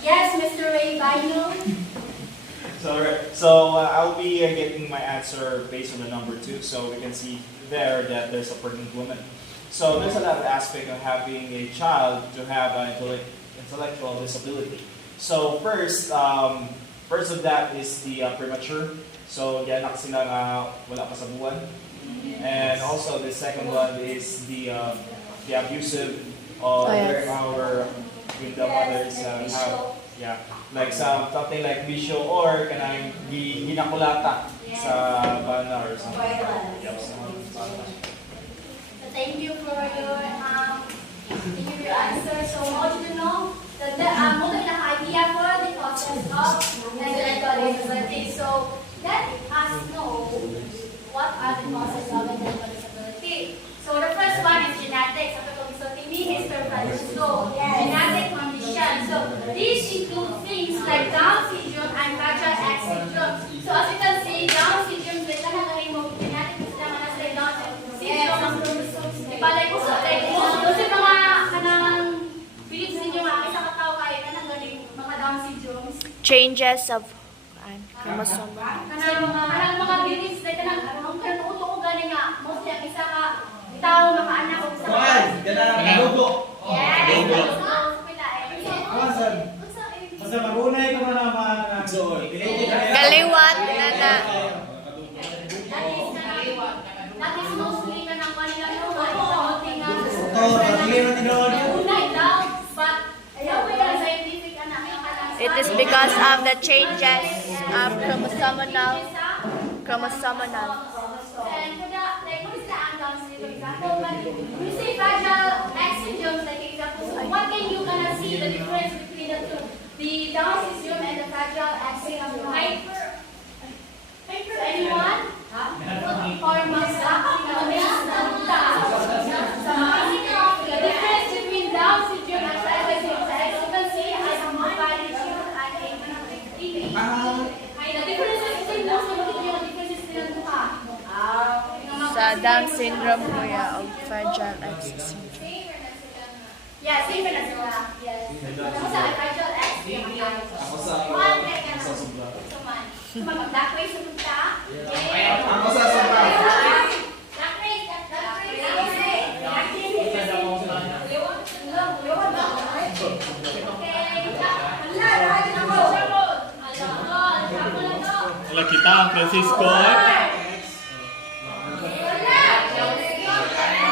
Yes, Mr. Ray Bino. So I'll be getting my answer based on the number 2. So we can see there that there's a pregnant woman. So there's a lot of aspect of having a child to have an intellectual disability. So first of that is the premature. So di anak sila nga wala pa sa buwan. And also the second one is the abusive our with the mothers have like something like bisyo or kanang ginakulata sa bana or something. Yep. So thank you for your answer. So I want you to know that mo na idea for the process of intellectual disability. So let us know what are the causes of intellectual disability. So the first one is genetics. So Mr. Francisco, genetic condition. So these include things like Down syndrome and Fragile X syndrome. So as you can see, Down syndrome is genetic system na sa Down syndrome ang chromosomes. Ibalay ko sa kasi mga kanang Philips ninyo mga isa katao kaya kanang galing mga Down syndromes. Changes of chromosome. Kanang mga beliefs na kanang ang uto galing nga mostly ang isa ka tao mga anak o sa Logo. Basta marunay ko na naman ang Kaliwat na. That is mostly ka ng kanila yung It is because of the changes of chromosomal. And for the, like, what is the Down syndrome example? When you say fragile X syndrome, like example, so what can you gonna see the difference between the two? The Down syndrome and the fragile X syndrome. Hyper anyone? Or the difference between Down syndrome and fragile syndrome. As you can see, I have modified it here and the differences between those two, yung differences nila mukha. Sa Down syndrome kuya o Fragile X syndrome. Yeah, same na sila. Yes. Ako sa fragile X. Ako sa Suman. Black race sa punta. Ako sa sobrang. Black race. Wala kita ang Francisco.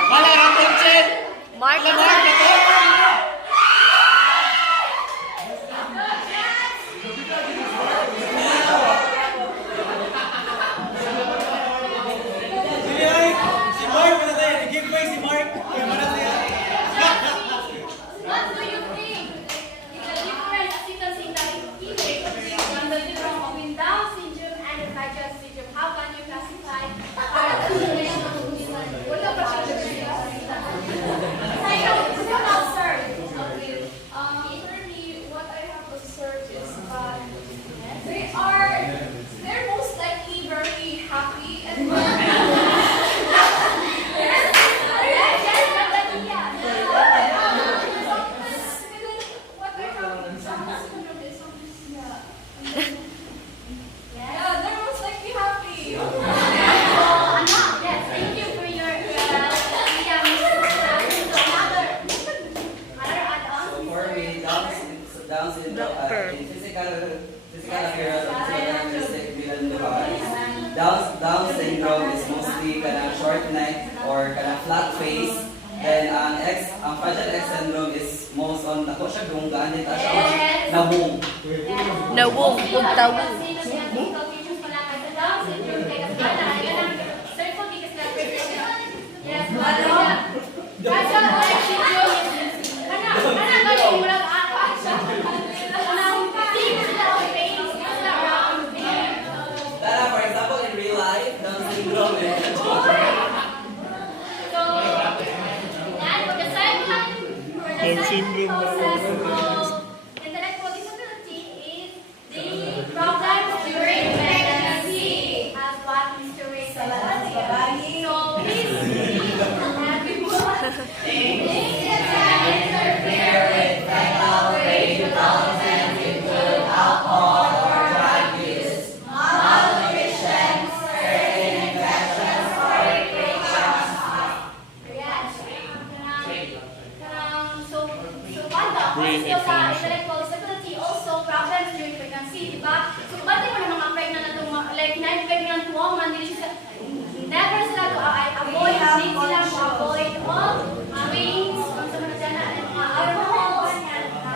Wala ra Ponchen. Mark Si Mark na tayo. Nag-giveaway si Mark. Kaya mana siya. What do you think is the difference, as you can see, the image on the difference between Down syndrome and the fragile syndrome? How can you classify? Wala pa siya. For me, what I have observed is they're most likely very happy and what I have they're most likely happy. Yes, thank you for your other add-ons. For me, Down syndrome, in physical characteristic bilang Down syndrome is mostly kanang short neck or kanang flat face. Then ang Fragile X syndrome is most on dako siya dunggan din ta siya nabung. Nawong ugtawong. Dara, for example, in real life, Down syndrome is Down syndrome. Intellectual disability is the problems during pregnancy, as what Mr. Ray said. So please, everyone. intellectual disability, also problems during pregnancy, di ba? So, iba't mo ng mga pregnant na itong, like, pregnant woman, never sila to avoid, need sila to avoid all drinks, kung sa mga dyan na, mga alcohols,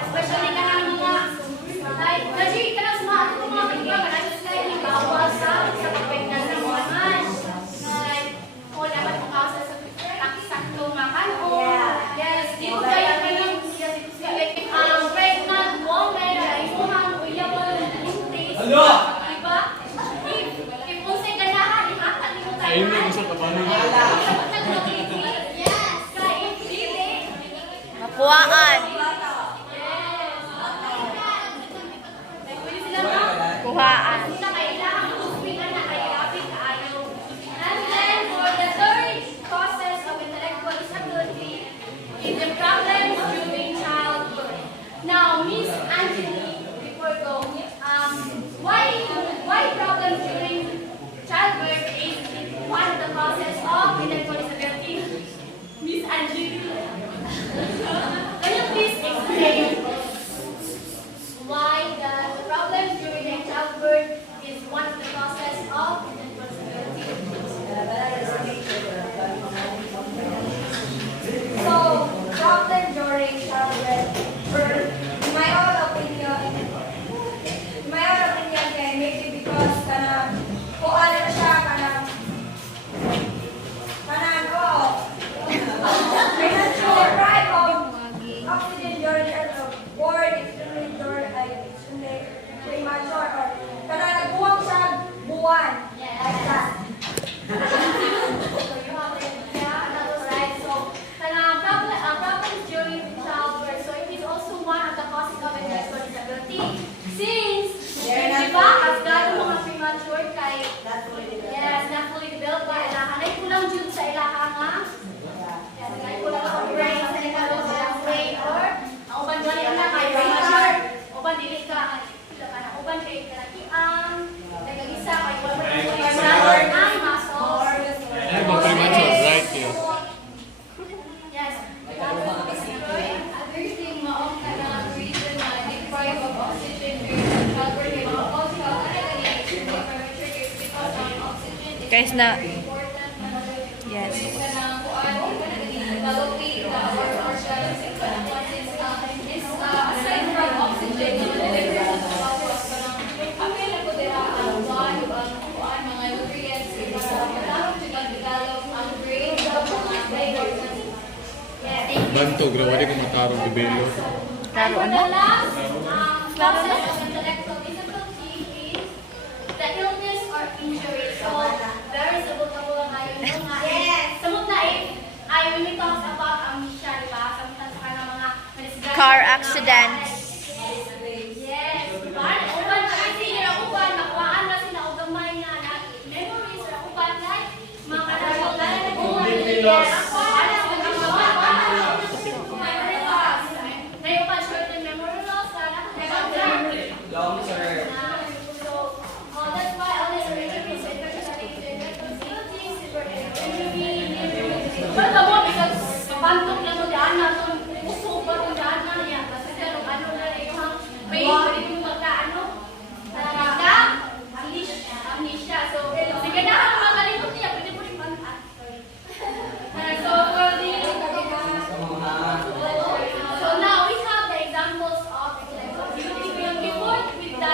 especially ka ng mga, like, kasi ka na sa mga kaibigan, maraming sila yung bawal sa pregnant na woman, na like, o dapat mo kausa sa sakto nga kanon. Yes, di ko kaya kanyang pregnant woman, ay muhang uyabal na increase. Diba? If unsay ganahan, ihatag mo tayo. Ayun na gusto ka ba nung Yes, kaya pili. Makuhaan. Pwede sila ba? Kuhaan. Sila kailangan kuspigan na kaya apit ayaw. And then, for the third causes of intellectual disability is the problems during childbirth. Now, Miss Angeli, before go, why problems during childbirth is one of the causes of intellectual disability? Miss Angeli, can you please explain why the problems during childbirth is one of the causes of intellectual disability? So, problem during childbirth, in my own opinion, kay maybe because kung ano na siya, premature drive of oxygen during birth, extremely premature, or nagbuwang siya buwan, like that. So you have it, yeah, that was right. So, problems during childbirth. So it is also one of the causes of intellectual disability. Since, di ba, as gano'n mga premature kay, yes, not fully developed pa ilahan. Ay kulang dyan sa ilahan nga. Yes, ay kulang ang brain, sa nagkaroon silang brain, or ang uban dyan na kay premature. Uban dili ka, uban kay kalakiang, nagagisa, kay wala ang muscles. Ano ba premature, right? Yeah. Yes. Other thing, maong ka na reason na deprive of oxygen during childbirth, yung mga cultural, premature is because of oxygen is Guys, na- very important. Yes. Developing our organs is aside from oxygen, yung liver sa tapos, available din ang mga nutrients para matawag sila develop ang brain, mga brain organs. Banto, grabe ko matarong di belo. And for the last causes of intellectual disability is the illness or injury. So, very sabot-sabot ang ayaw nyo nga. Yes! Samot na when we talk about amnesia, di ba? Sometimes ka na mga madisgrasya. Car accident. Yes! Diba? Uban, kasi yung uban, nakuhaan na sila o gamay na memories or uban, like, mga kanarong na nag-uwan. Yes! Long term. That's why illness or injuries, especially intellectual disabilities, or injury, but the more because kapantok lang mo daan na itong puso ba itong daan na niya. Kasi kung ano na yung pain, pwede yung magkaano, amnesia. So, sige na, magalimot niya, pwede mo rin pantat. So, for the so now we have the examples of intellectual disability. Before with the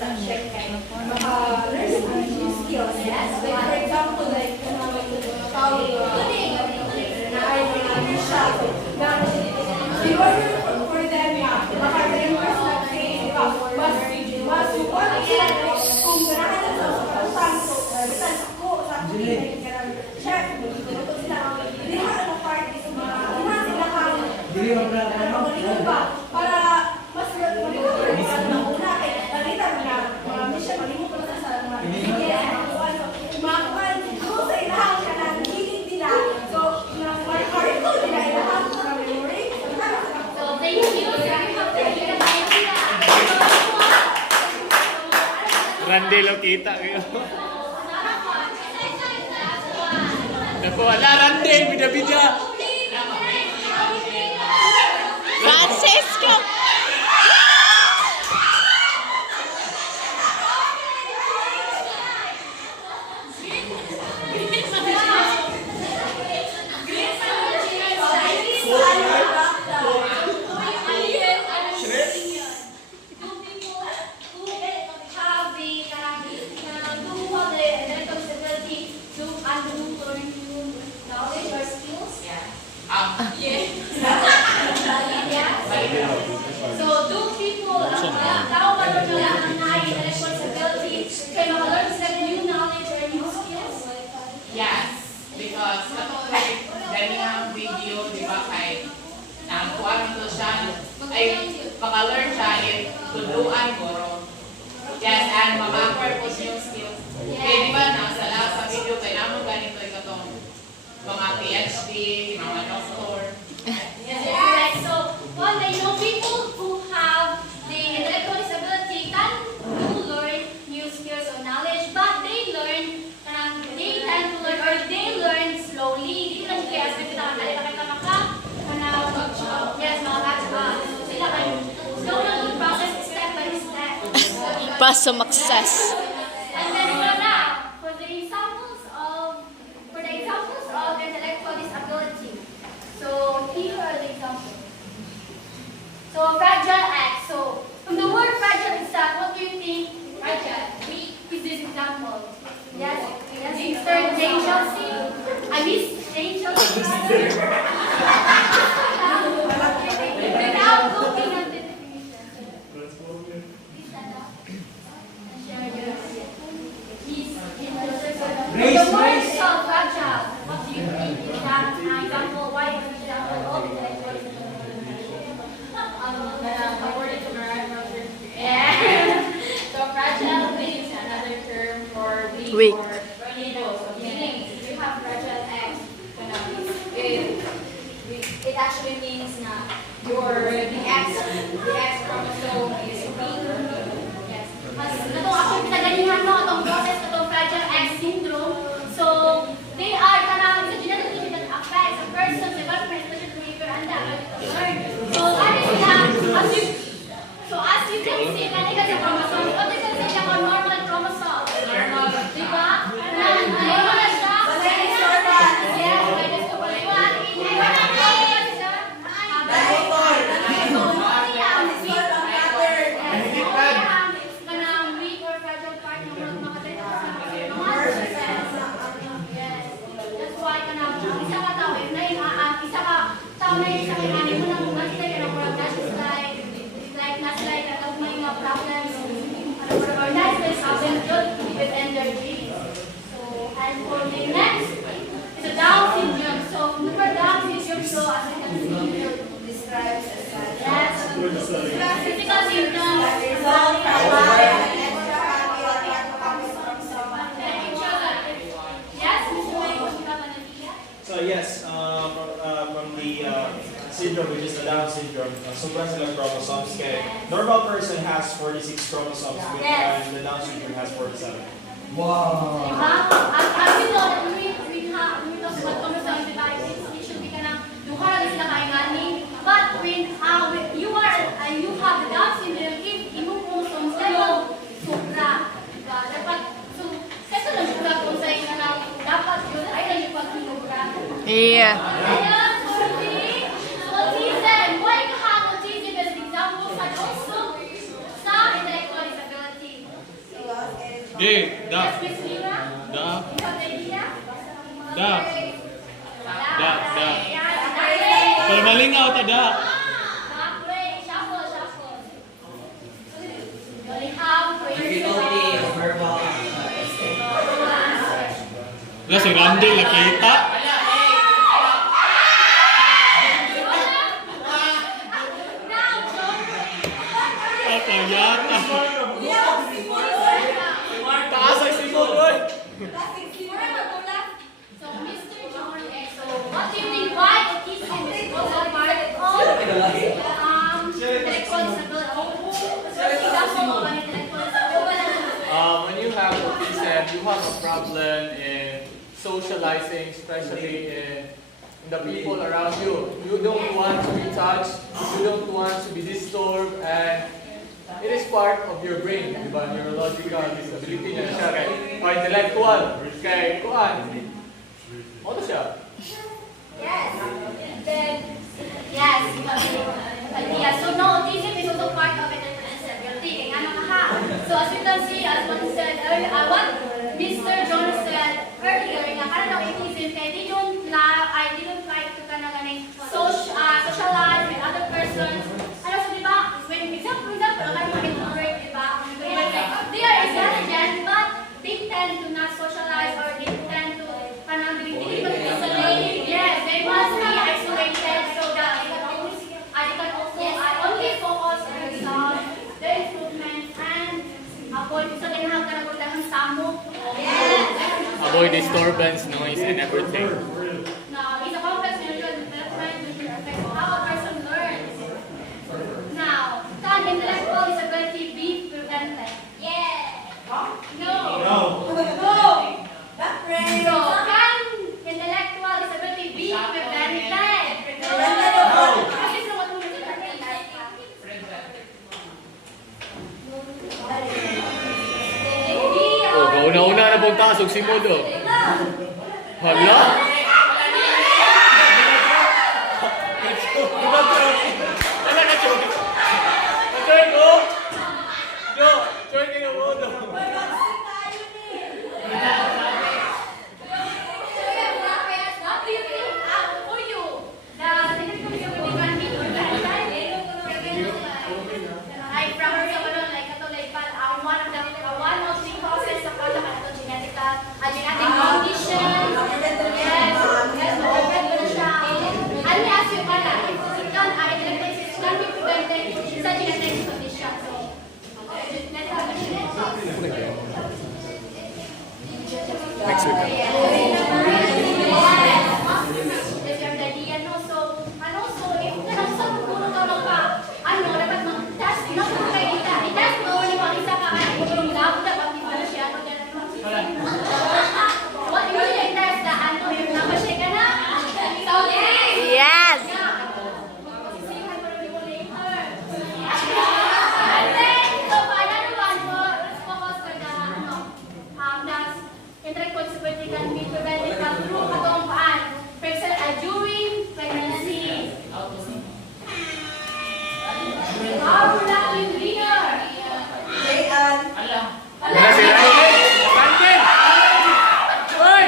check kay maka-learn sa new skills. Yes. Like, for example, like, na ay mga nisya. In order for them, maka-reimburse na kayo, di ba? Mas support sila kung ganahan na sa utan. So, bisan ako, sa ako, check. Ito sila, hindi na ano part is mga, sila kang, para mas malimutan na una kay nakita na mga mission malimutan na sa mga mga kuan ko sa ilahan ka na hilig nila so mga article nila ilahan sa memory So, thank you. Grande lo kita kayo. Naku, wala rande, bida-bida. Francisco! So, do people tao ba ito lang na intellectual disability kaya maka-learn sila ng new knowledge or new skills? Yes, because katulad ganyan video, di ba, kay kuha nito siya, ay maka-learn siya in tuduan guro. Yes, and maka-acquire po yung skills. Kaya di ba, nasa lahat sa video, kaya naman ganito ikatong mga PhD, mga doctor. Yes, right. So, one, I know people who have the intellectual disability can do learn new skills or knowledge, but they tend to learn or they learn slowly. Hindi lang kaya aspect kita kita maka yes, mga catch-up. So, sila kayo. Slow lang yung process, step by step. Paso success. And then for the examples of intellectual disability. So here are the examples. So fragile X. So from the word fragile itself, what do you think? Fragile. Weak is this example. Yes. Mr. Jane Chelsea. I miss Jane Chelsea. Without looking at the definition. Please stand up and share your please. The word itself, fragile. What do you think is that example? Why is it example of intellectual disability? according to Mariah Yeah. so fragile means another term for Weak. or feeble. Meaning, if you have fragile X, it actually means na the X chromosome is weak. Yes. Mas itong actually pinagalingan mo itong process itong fragile X syndrome. So they are kanang sa genetic condition that affects a person's development, social behavior, and the ability to learn. So ano sila, as you can see, kanina sa chromosome, what you can see yung normal chromosome. Normal. Diba? Normal na siya. Yes, may dystrophy. With energy. So, and for the next is a Down syndrome. So, number Down syndrome, so as you can see, describes as physical symptoms. Yes, Mr. May, So yes, from the syndrome, which is the Down syndrome, sobrang silang chromosomes. Kaya normal person has 46 chromosomes, and the Down syndrome has 47. Wow! As you know, that we talk about chromosome devices, it should be kanang duha na sila kainganing. But when you have the Down syndrome, if imong chromosomes level sobra, diba? Dapat so ito lang siya kung sa inyo na dapat yun ay lang yung pagkinugra. Yeah. Ayan, autism. Why you have autism as an example, but also sa intellectual disability. na. Pray, shuffle, shuffle. You only have Difficulty praise. of verbal. Wala si Randy, nakita. Ako yata. Taas ay simon, boy. So, Mr. John, so what do you think? Why autism is also part of intellectual disability? Example of an intellectual disability. When you have autism, you have a problem in socializing, especially in the people around you. You don't want to be touched, you don't want to be disturbed, and it is part of your brain, di ba? Neurological disability niya siya kay o intellectual, kay kuan. Ano siya? Yes. Then, yes. Yeah, so no, autism is also part of intellectual disability. Kaya nga nakaha. So as you can see, as what said earlier, what Mr. John said earlier, nga parang ng autism, kaya they don't like to kind of socialize with other persons. Ano so di ba? For example, ang mga introvert, di ba? They are intelligent, but they tend to not socialize or they tend to isolated. Yes, they must be isolated so that they can also only focus on themselves, their improvement, and avoid so they have ka ng samok. Yes. Avoid disturbance, noise, and everything. Now, it's a complex neural development which affects how a person learns. Now, can intellectual disability be prevented? Yeah. No. No. So, can intellectual disability be prevented? No. Kasi sa mga Oh, kauna-una na pong taas og simod oh. Hala? Wala na joke. Turn ko. No, turn ko yung ulo. What do you think for you? The intellectual disability can be prevented? Like from her alone, like katulad pa, one of the causes sa genetic condition. Yes, prevent mo na siya. Let me ask you, Mala, if it can be prevented sa genetic condition. So, genetic condition. Next week. Yes! Can be prevented through katong paan. For example, during pregnancy. How lucky winner? Wala si Randy. Randy! Hoy!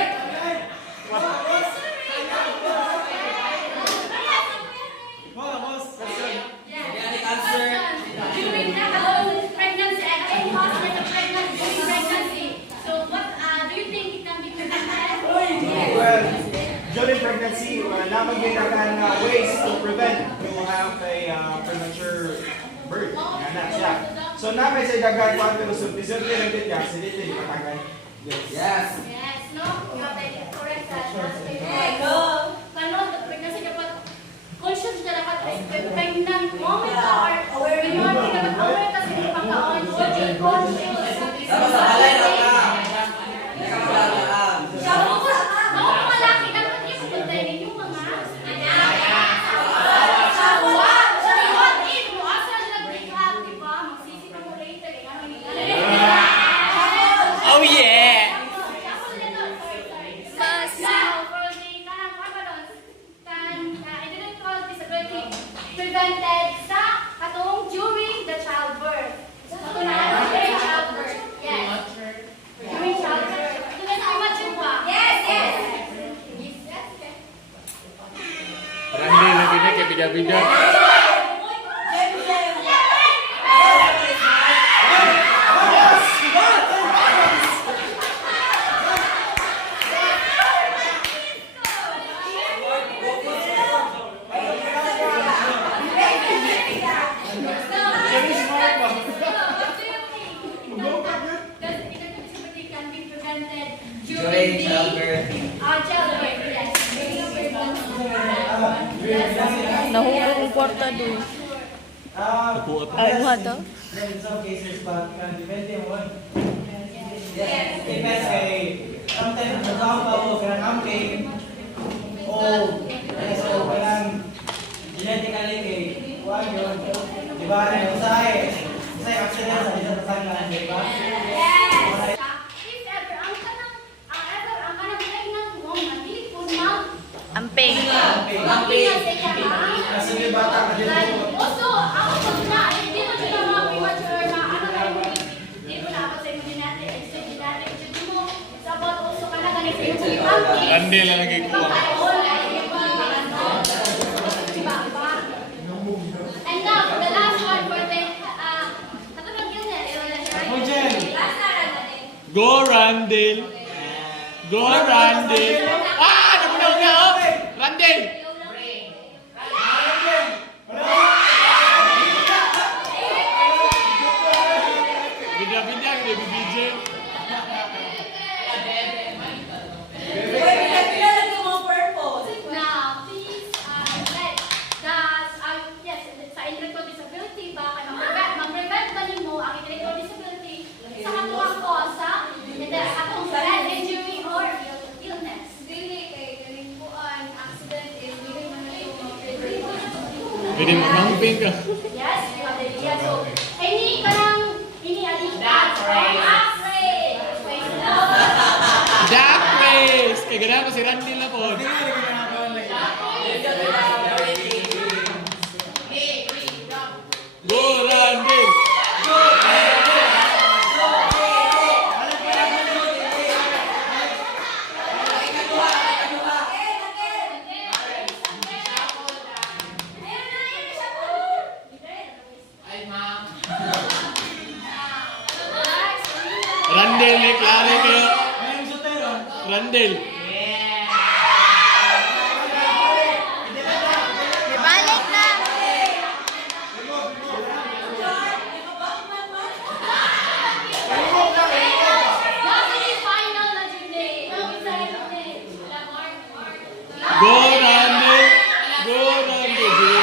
During pregnancy, any hospital of pregnancy, during pregnancy. So what do you think it can be prevented? Well, during pregnancy, naman ginagahan na ways to prevent you have a premature birth. Yan siya. So namin sa daghan ko pero sulti-sulti lang din yan, siliti di patagay. Yes. Yes, no? You have the correct answer. Kano, the pregnancy dapat conscious ka dapat pregnant moment or when you are dapat aware kasi ng pagkaon. Conscious. Dapat sa balay na ka. Nakakalaan. No, malaki dapat yung containin yung mga what if mo asa na break up, di ba? Magsisi ka mo later. Oh yeah! Prevented sa katong during the childbirth. During childbirth. Yes. During childbirth. Ito na sa imagine pa. Yes, yes. Randy, narinig kay Vidya. During childbirth. Childbirth, yes. Nahulog ang kwarta doon. Ay, ano to? In some cases, but depende mo. Depends kay sometimes nagkakaw ko kaya campaign o so kailan genetically kay kuwan yun. Diba? Usay accident sa isang pasangan, diba? Yes. If ever, ang kanang bilay ng woman, dili po Amping. Kasi may bata ka din po. Also, ako po na, hindi mo sila mga premature na ano na hindi mo na ako sa imo genetic, hindi mo sabot also ka na ganit sa imo camping. Rande lang nagikuha. And now, for the last one for the katulog yun Jen. Go Randall. Go Randall. Ah! Nabunaw na oh! Randall! Vidya, kita BBJ. Now, please, yes, sa intellectual disability ba, mag-prevent ba nimo ang intellectual disability sa katuwang kosa, atong head injury or illness? Pwede mo ramping ka. Yes, you have the idea. So, any addiction, X-ray. Jack Race! Kaya ganun ko si Randall na po. Go Randall! Ay, ma'am. Randall, klaro kayo. Ngayon sa pero. Randall. Balik na. Go Randall! Go Randall!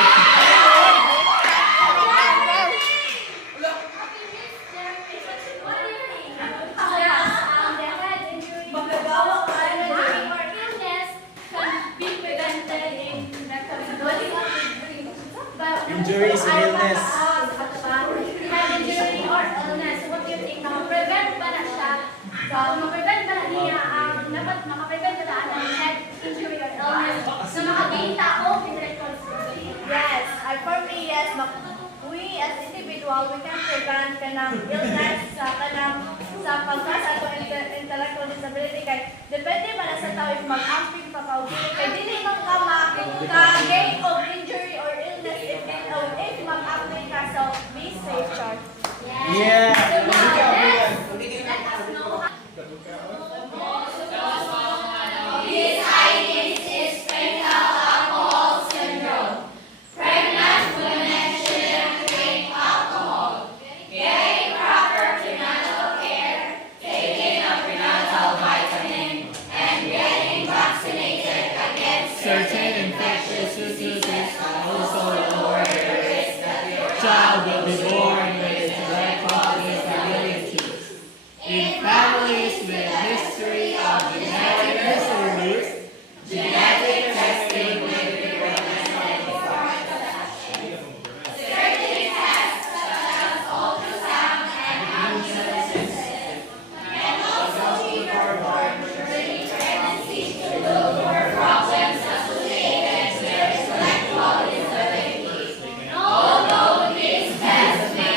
Injuries and illness. Head injury or illness. What do you think? Makaprevent ba na siya? So, makaprevent ba na niya dapat makaprevent ba na ang head injury or illness na makagita o intellectual disability? Yes, for me, yes, we as individual, we can prevent kanang illness sa pagkasa o intellectual disability kay depende man sa tao if mag-amping pa ka o dili kay dili man ka ka-gain of injury or illness if mag-amping ka, so be safe, Char. Yeah. So now, let us know how this IDs is fetal alcohol syndrome. Pregnant women shouldn't drink alcohol. Getting proper prenatal care, taking a prenatal vitamin, and getting vaccinated against Certain infectious diseases also lower the risk that your child will be born with intellectual disabilities. In families with history of genetic disorders, genetic testing will be recommended for certain tests such as ultrasound and amniocentesis, and also newborn during pregnancy to look for problems associated with intellectual disabilities. Although these tests may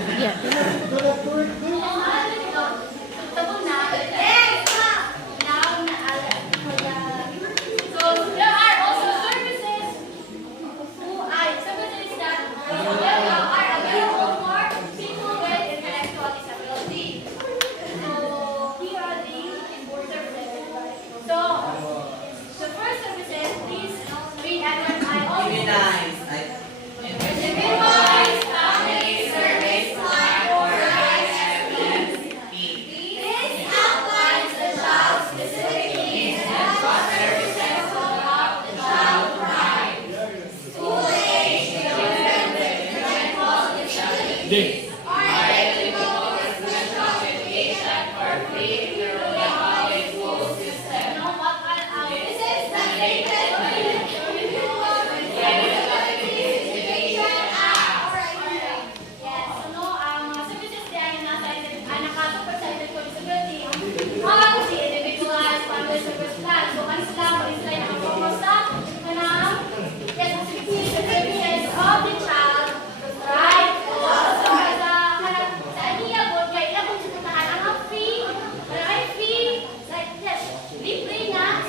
Yeah. So there are also services services that are available for people with intellectual disability. So here are the services. So the first services, please read after my own. Nice. Individualized family service plan for This outlines the child's specific needs and what services will help the child thrive. School-age children with intellectual disabilities are eligible for special education for free through the public school system. You know what? This is the latest individual with disabilities education act. Yes, so services din na nakasuport sa intellectual disability ang si individualized family service plan. So, ano sila? Kung sila yung nakapagpapos sa activities and services of the child to thrive. So, sa aniya po, kaya ilang kung sipuntahan ang free, like yes, libre na,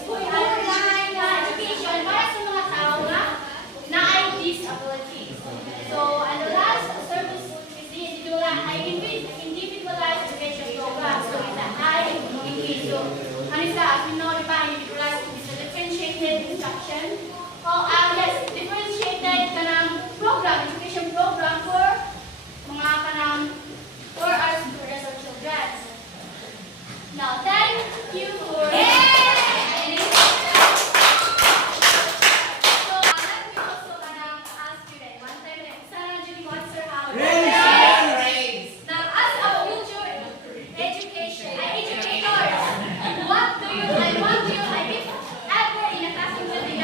school online na education para sa mga tao na ay disability. So, and the last service is the individualized education program. So, it's a high engagement. So, ano siya, as we know, diba, individualized is a differentiated instruction. Yes, differentiated kanang program, education program for mga kanang for our students or children. Now, thank you for So, let me also kanang ask you then, one time, sana Julie, what's your how? Now, as a future educators, what do you, if ever in a classroom setting,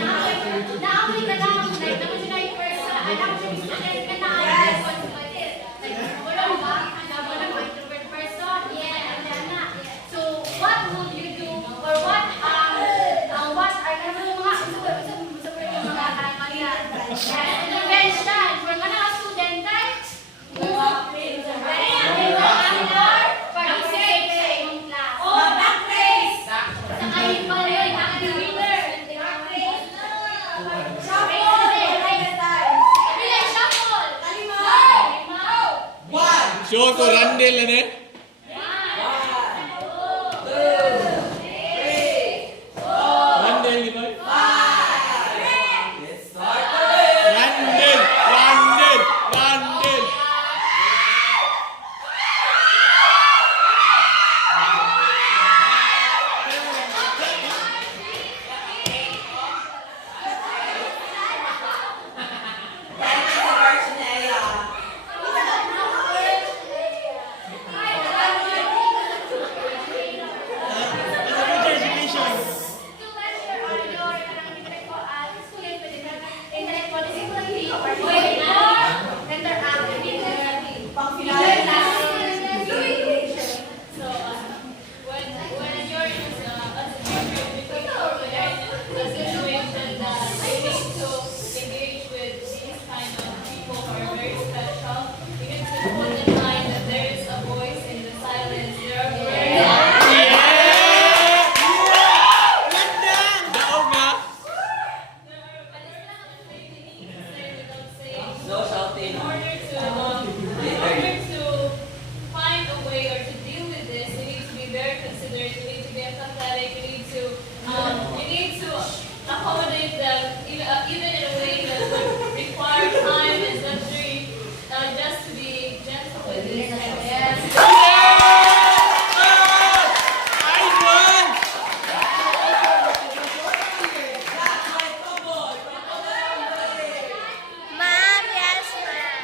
naamoy ka lang, like, naman yun ay person, alam mo yung student ka na, like this. Like, wala ba? Wala ba? Introvert person? Yeah, and na. So, what would you do, or what are naman yung mga, super yung mga kanina, intervention, for mga student, right? Show ko Randall na eh. Randall, di ba? Let's start. Randall! Randall! Randall! No shouting. In order to find a way or to deal with this, you need to be very considerate, you need to be empathetic, you need to accommodate them even in a way that would require time and luxury just to be gentle with this. Ma'am, yes, ma'am.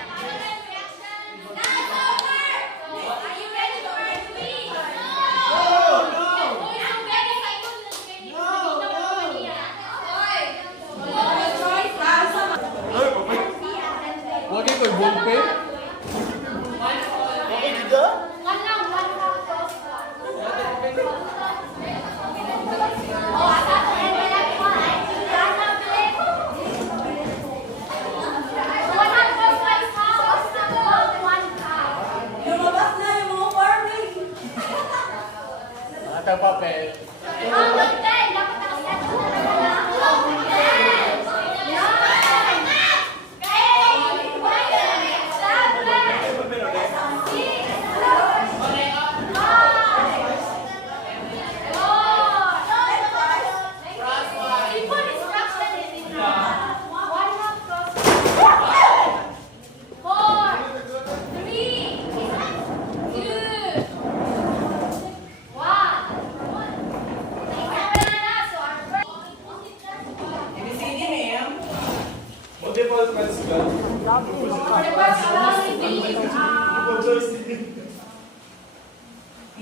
Are you ready for it, please? Wag ko bumpe. ng papel. Hanggang 10, dapat nakaset na lang. 10.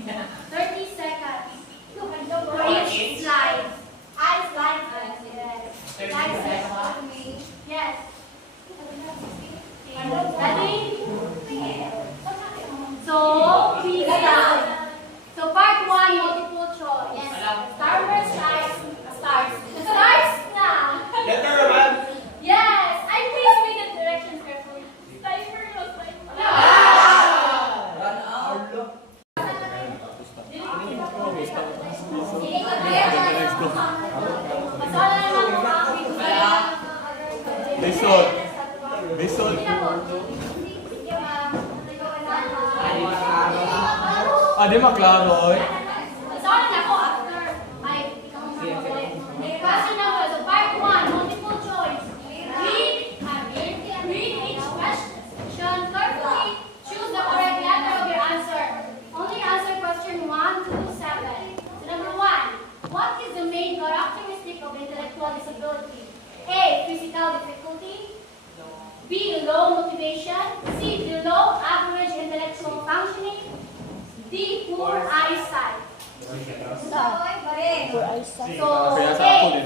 Yan. 30 seconds. For each slide. I slide. Yes. Ready? So, please start. So, part 1, multiple choice. Yes. Starter starts. Starts now. Yes. I please read the directions carefully. Timer. Run out. Lisod. Ah, di maklaro, oy. Question number, so part 1, multiple choice. Read each question carefully. Choose the correct letter of your answer. Only answer question 1 to 7. So number 1, what is the main characteristic of intellectual disability? A, physical difficulty. B, low motivation. C, below average intellectual functioning. D, poor eyesight. So, A,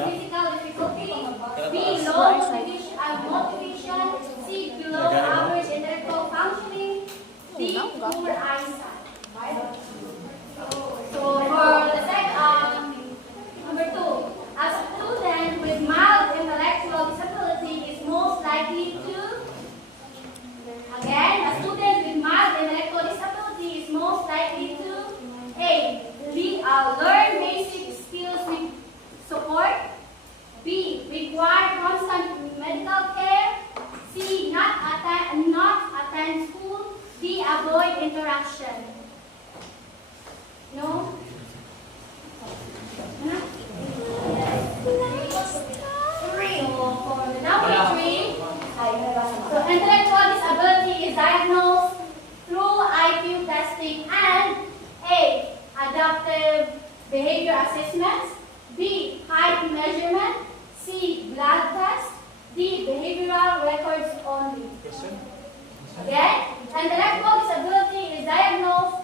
physical difficulty. B, low motivation. C, below average intellectual functioning. D, poor eyesight. So, for the second, number 2, a student with mild intellectual disability is most likely to. Again, a student with mild intellectual disability is most likely to A. Learn basic skills with support. B. Require constant medical care. C. Not attend school. D. Avoid interaction. No? For the number 3, so intellectual disability is diagnosed through IQ testing and A. Adaptive behavior assessments, B. Height measurement, C. Blood test, D. Behavioral records only. Again, intellectual disability is diagnosed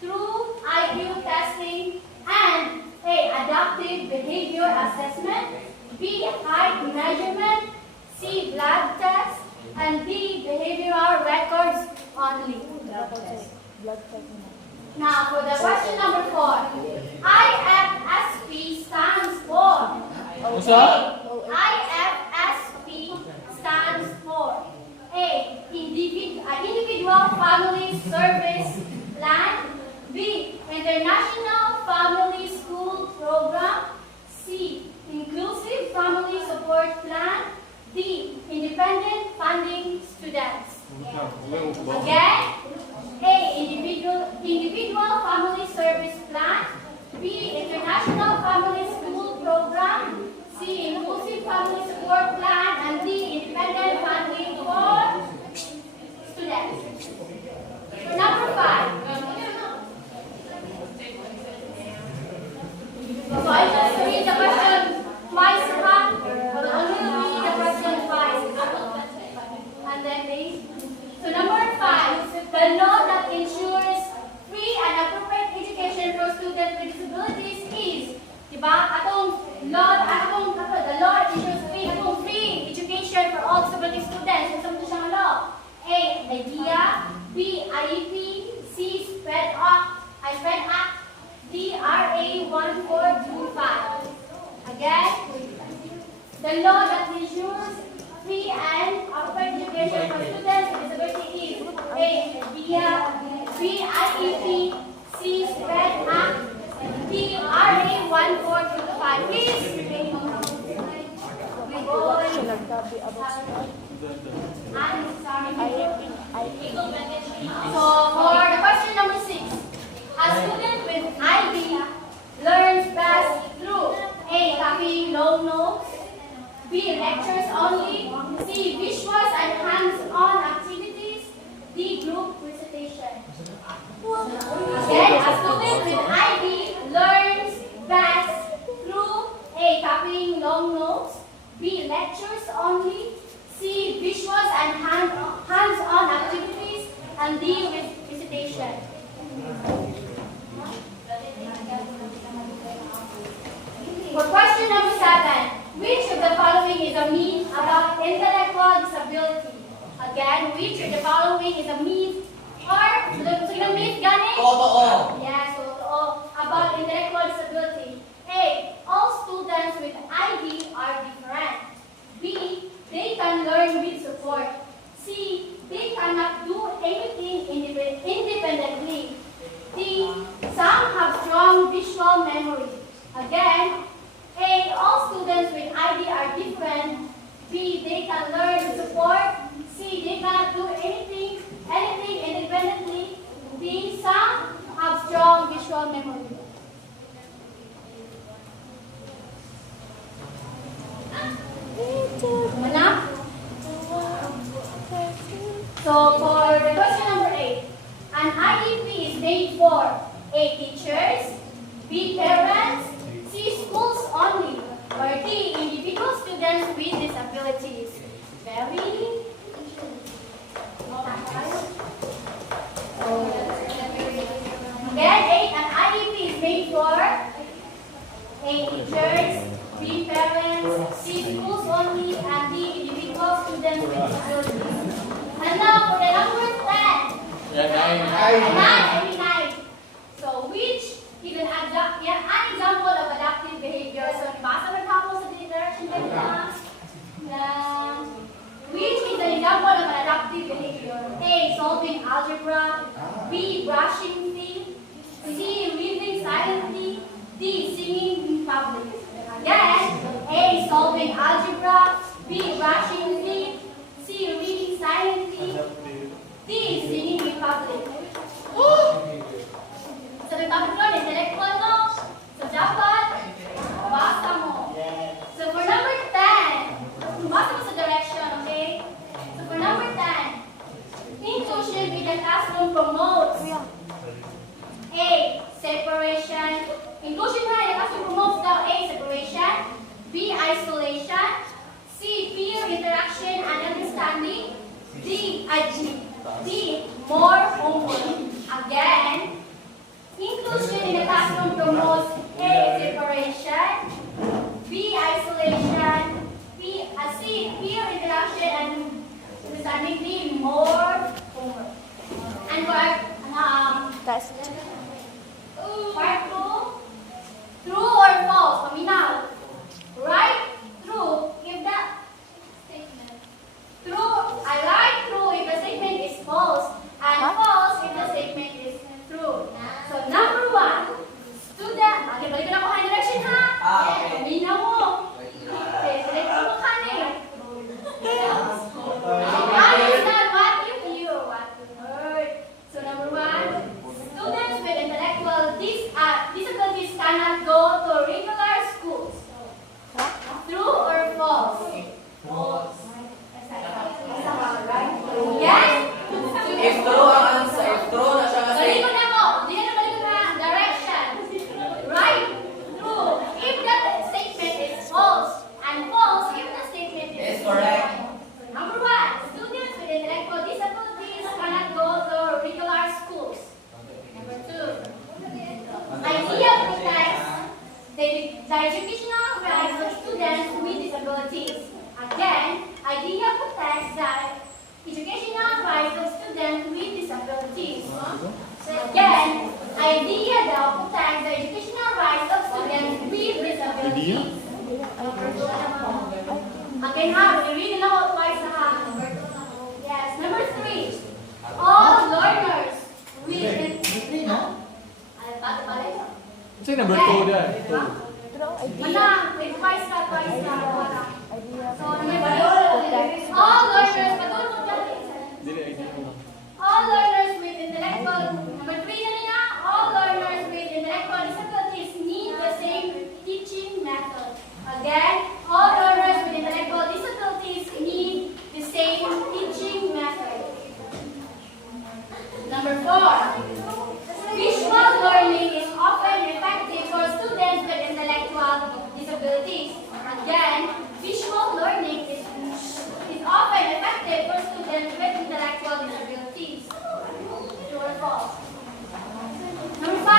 through IQ testing and A. Adaptive behavior assessment, B. Height measurement, C. Blood test, and D. Behavioral records only. Now, for the question number 4, IFSP stands for. What's up? IFSP stands for A. Individual Family Service Plan. B. International Family School Program. C. Inclusive Family Support Plan. D. Independent Funding Students. Again, A. Individual Family Service Plan. B. International Family School Program. C. Inclusive Family Support Plan. And D. Independent Funding for Students. For number 5. So I just read the question twice, huh? But only read the question twice. And then they. So number 5, the law that ensures free and appropriate education for students with disabilities is, diba? The law that ensures free education for all disability students. Kung saan siyang law? A. IDEA. B. IEP. C. SPED Act. D. RA 1425. Again, the law that ensures free and appropriate education for students with disability is A. IDEA. B. IEP. C. SPED Act. D. Please remain on the Siya nagsabi about sa I'm sorry. IEP. So for the question number 6, a student with IB learns best through A. Copying long notes, B. Lectures only, C. Visuals and hands-on activities, D. Group recitation. Again, a student with IB learns best through A. Copying long notes, B. Lectures only, C. Visuals and hands-on activities, and D. Recitation. For question number 7, which of the following is a myth about intellectual disability? Again, which of the following is a myth or the myth gani? Totoo. Yes, so about intellectual disability. A. All students with IB are different. B. They can learn with support. C. They cannot do anything independently. D. Some have strong visual memory. Again, A. All students with IB are different. B. They can learn with support. C. They cannot do anything independently. D. Some have strong visual memory. Enough? So for the question number 8, an IEP is made for A. Teachers, B. Parents, C. Schools only, or D. Individual students with disabilities. Very Again, an IEP is made for A. Teachers, B. Parents, C. Schools only, and D. Individual students with disabilities. And now for the number 10. Yeah, 9. So which is an example of adaptive behavior? So nabasa mo ako sa direction kanina. Which is an example of an adaptive behavior? A. Solving algebra. B. Brushing teeth. C. Reading silently. D. Singing in public. Again, A. Solving algebra. B. Brushing teeth. C. Reading silently. D. Singing in public. So the topic nun, intellectual no? So dapat, basa mo. So for number 10, basa mo sa direction, okay? So for number 10, inclusion in the classroom promotes A. Separation. Inclusion in the classroom promotes daw A. Separation, B. Isolation, C. Peer interaction and understanding, D. More homework. Again, inclusion in the classroom promotes A. Separation, B. Isolation, C. Peer interaction and understanding, D. More homework. And for Test. part 2, true or false? Paminaw. Right, true, if the statement. True, I write true if the statement is false, and false if the statement is true. So number 1, student. Okay, balik na ako ang direction ha. Okay. Paminaw mo. Okay, select mo ka na eh. Understand what you hear or what you heard. So number 1, students with intellectual disabilities cannot go to regular schools. True or false? False. Yes? If true ang answer, if true na siya kasi. Balik ko na ako. Hindi na balik ko na direction. Right? True. If the statement is false. And false if the statement is Is correct. Number 1, students with intellectual disabilities cannot go to regular schools. Number 2, IDEA protects the educational rights of students with disabilities. Again, IDEA protects the educational rights of students with disabilities. So again, IDEA now protects the educational rights of students with disabilities. Again, we read it out twice na ha. Yes. Number 3, all learners with Say number 2 dyan. 2. Manang, twice ka. So, all learners, matulog ka. All learners with intellectual, number 3 na nila, all learners with intellectual disabilities need the same teaching method. Again, all learners with intellectual disabilities need the same teaching method. Number 4, visual learning is often effective for students with intellectual disabilities. Again, visual learning is often effective for students with intellectual disabilities. True or false? Number 5.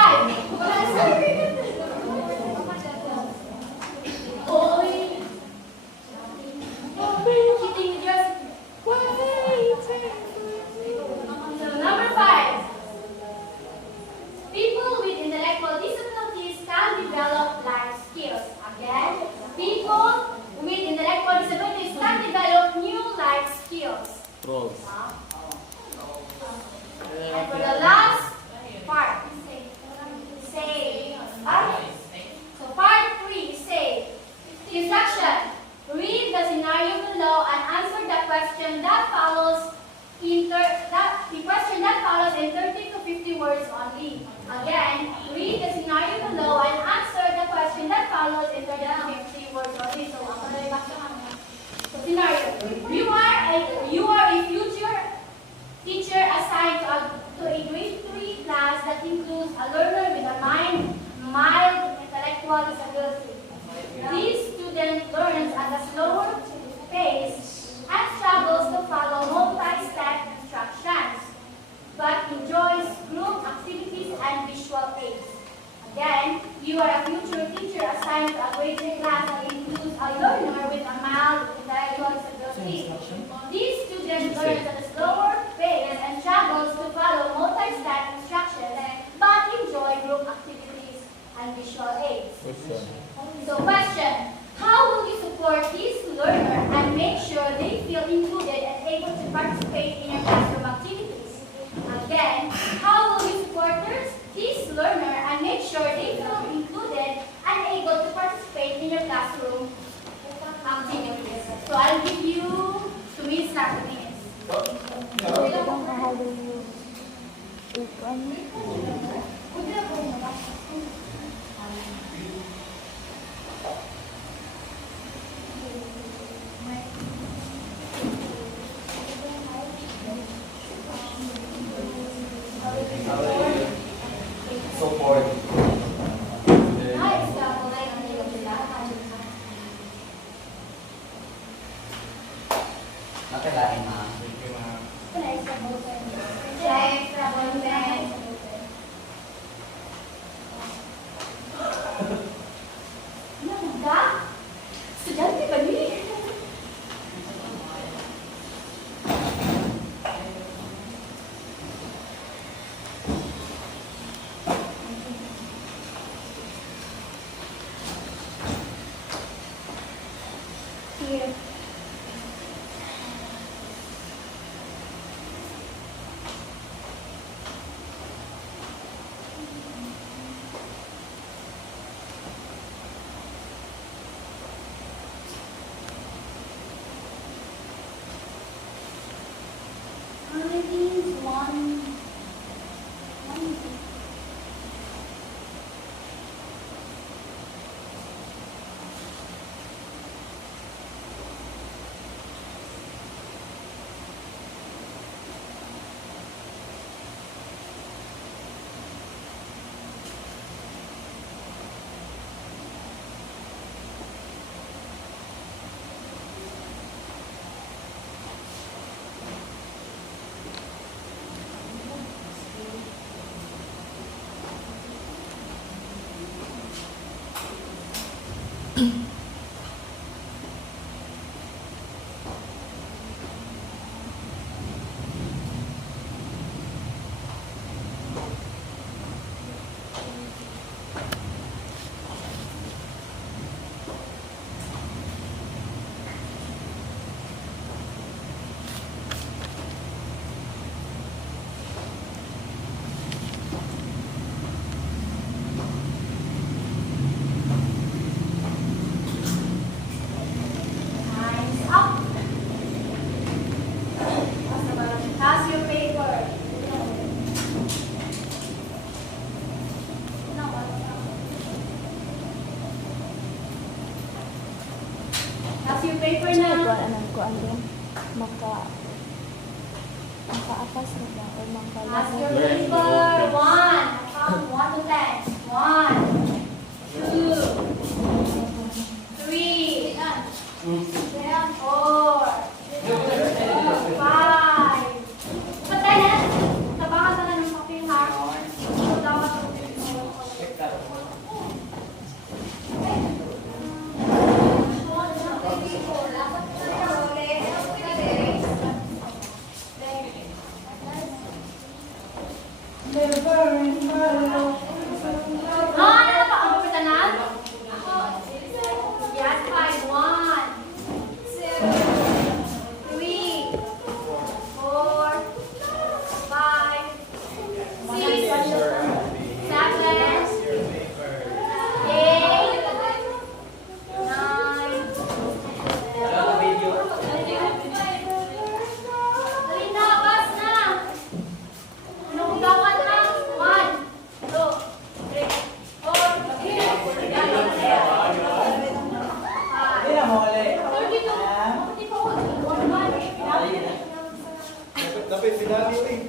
Cheating just. So number 5. People with intellectual disabilities can develop life skills. Again, people with intellectual disabilities can develop new life skills. And for the last part, so part 3, say, instruction. Read the scenario below and answer the question that follows in 30 to 50 words only. Again, read the scenario below and answer the question that follows in 30 to 50 words only. So, ako na ibasa kami. So, scenario. You are a future teacher assigned to a grade 3 class that includes a learner with a mild intellectual disability. This student learns at a slower pace and struggles to follow multi-step instructions, but enjoys group activities and visual aids. Again, you are a future teacher assigned to a grade 3 class that includes a learner with a mild intellectual disability. This student learns at a slower pace and struggles to follow multi-step instructions, but enjoy group activities and visual aids. So question, how will you support this learner and make sure they feel included and able to participate in your classroom activities? Again, how will you support this learner and make sure they feel included and able to participate in your classroom activities? So I'll give you 2 minutes, not 2 minutes. Support. Nakalain na. Estudyante ba ni? Here. These one. kuan din makaapas na ba or Ask makalas. your neighbor. 1. Count 1 to 10. 1, 2, 3, 4, 5. Patay na. Tabangan ka na ng papel ha. Dapat ano pa ang kapitanan? Yes, 5. 1, 2, 3, 4, 5, 6, 7, 8, 9. Dali na, bas na. Inuugawan na. 1, 2, 3, 4, 5, Hindi na mo ulit. 32. Dapat sinali eh.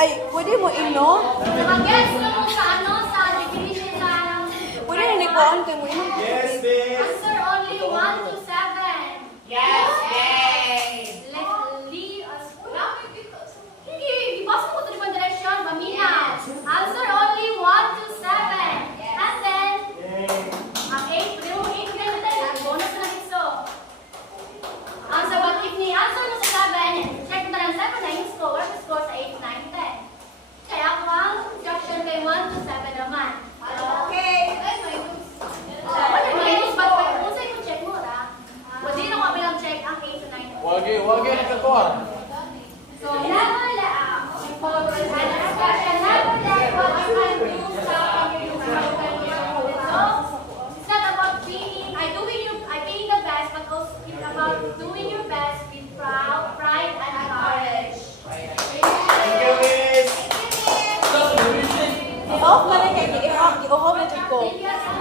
Ay, pwede mo ino? Naka-guess na mo sa ano, sa definition ng... Pwede na ni kuan kay mo ino. Yes, miss. Answer only 1 to 7. Yes, yay! Let's lead us. Hindi, ibasa mo ito di direction, mamina. Answer only 1 to 7. And then, ang 8, pero 8 na natin, bonus na ito. Answer, but if ni-answer mo sa 7, check mo na ng 7 na yung score, score sa 8, 9, 10. Kaya ako ang instruction kay 1 to 7 naman. Okay. Wala minus, but kung sa'yo yung check mo, ha? Pwede na ko bilang check ang 8 to 9. Wagi na katuan. So, never let for never let what you can do stop you. So, it's not about being, being the best, but also it's about doing your best with pride and courage. Thank you, miss. I-off man kay i-off man jud ko. Thank you.